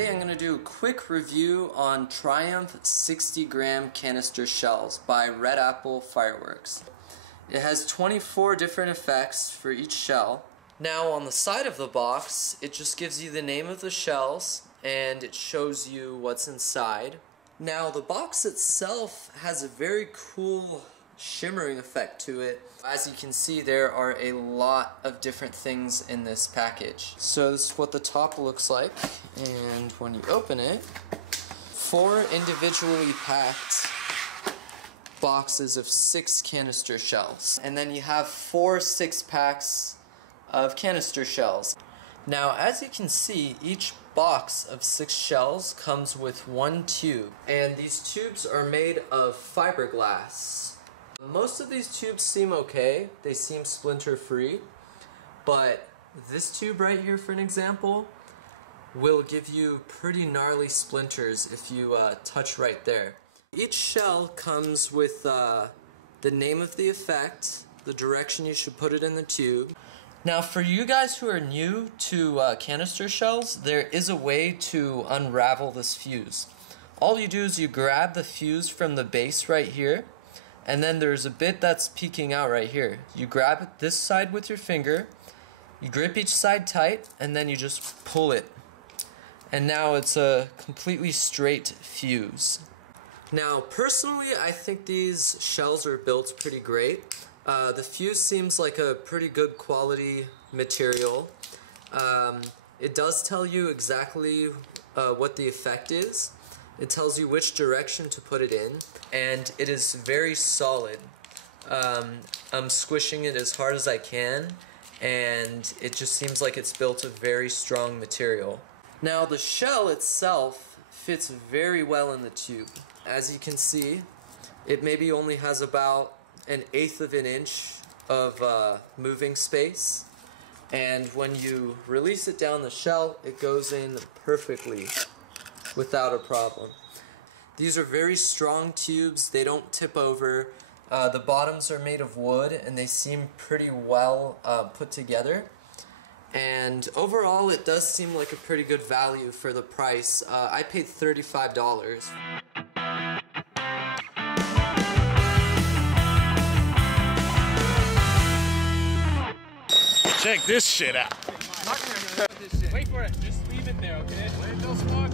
today I'm going to do a quick review on Triumph 60-gram canister shells by Red Apple Fireworks. It has 24 different effects for each shell. Now on the side of the box, it just gives you the name of the shells and it shows you what's inside. Now the box itself has a very cool shimmering effect to it. As you can see, there are a lot of different things in this package. So this is what the top looks like, and when you open it, 4 individually packed boxes of 6 canister shells, and then you have 4 6-packs of canister shells. Now as you can see, each box of 6 shells comes with 1 tube, and these tubes are made of fiberglass. Most of these tubes seem okay, they seem splinter free, but this tube right here, for an example, will give you pretty gnarly splinters if you touch right there. Each shell comes with the name of the effect, the direction you should put it in the tube. Now for you guys who are new to canister shells, there is a way to unravel this fuse. All you do is you grab the fuse from the base right here, and then there's a bit that's peeking out right here. You grab it this side with your finger, you grip each side tight, and then you just pull it. And now it's a completely straight fuse. Now personally, I think these shells are built pretty great. The fuse seems like a pretty good quality material. It does tell you exactly what the effect is. It tells you which direction to put it in, and it is very solid. I'm squishing it as hard as I can, and it just seems like it's built of very strong material. Now the shell itself fits very well in the tube. As you can see, it maybe only has about 1/8 of an inch of moving space, and when you release it down the shell, it goes in perfectly without a problem. These are very strong tubes, they don't tip over. The bottoms are made of wood and they seem pretty well put together. And overall it does seem like a pretty good value for the price. I paid $35. Check this shit out. Wait for it. Just leave it there, okay? Wait, don't smoke.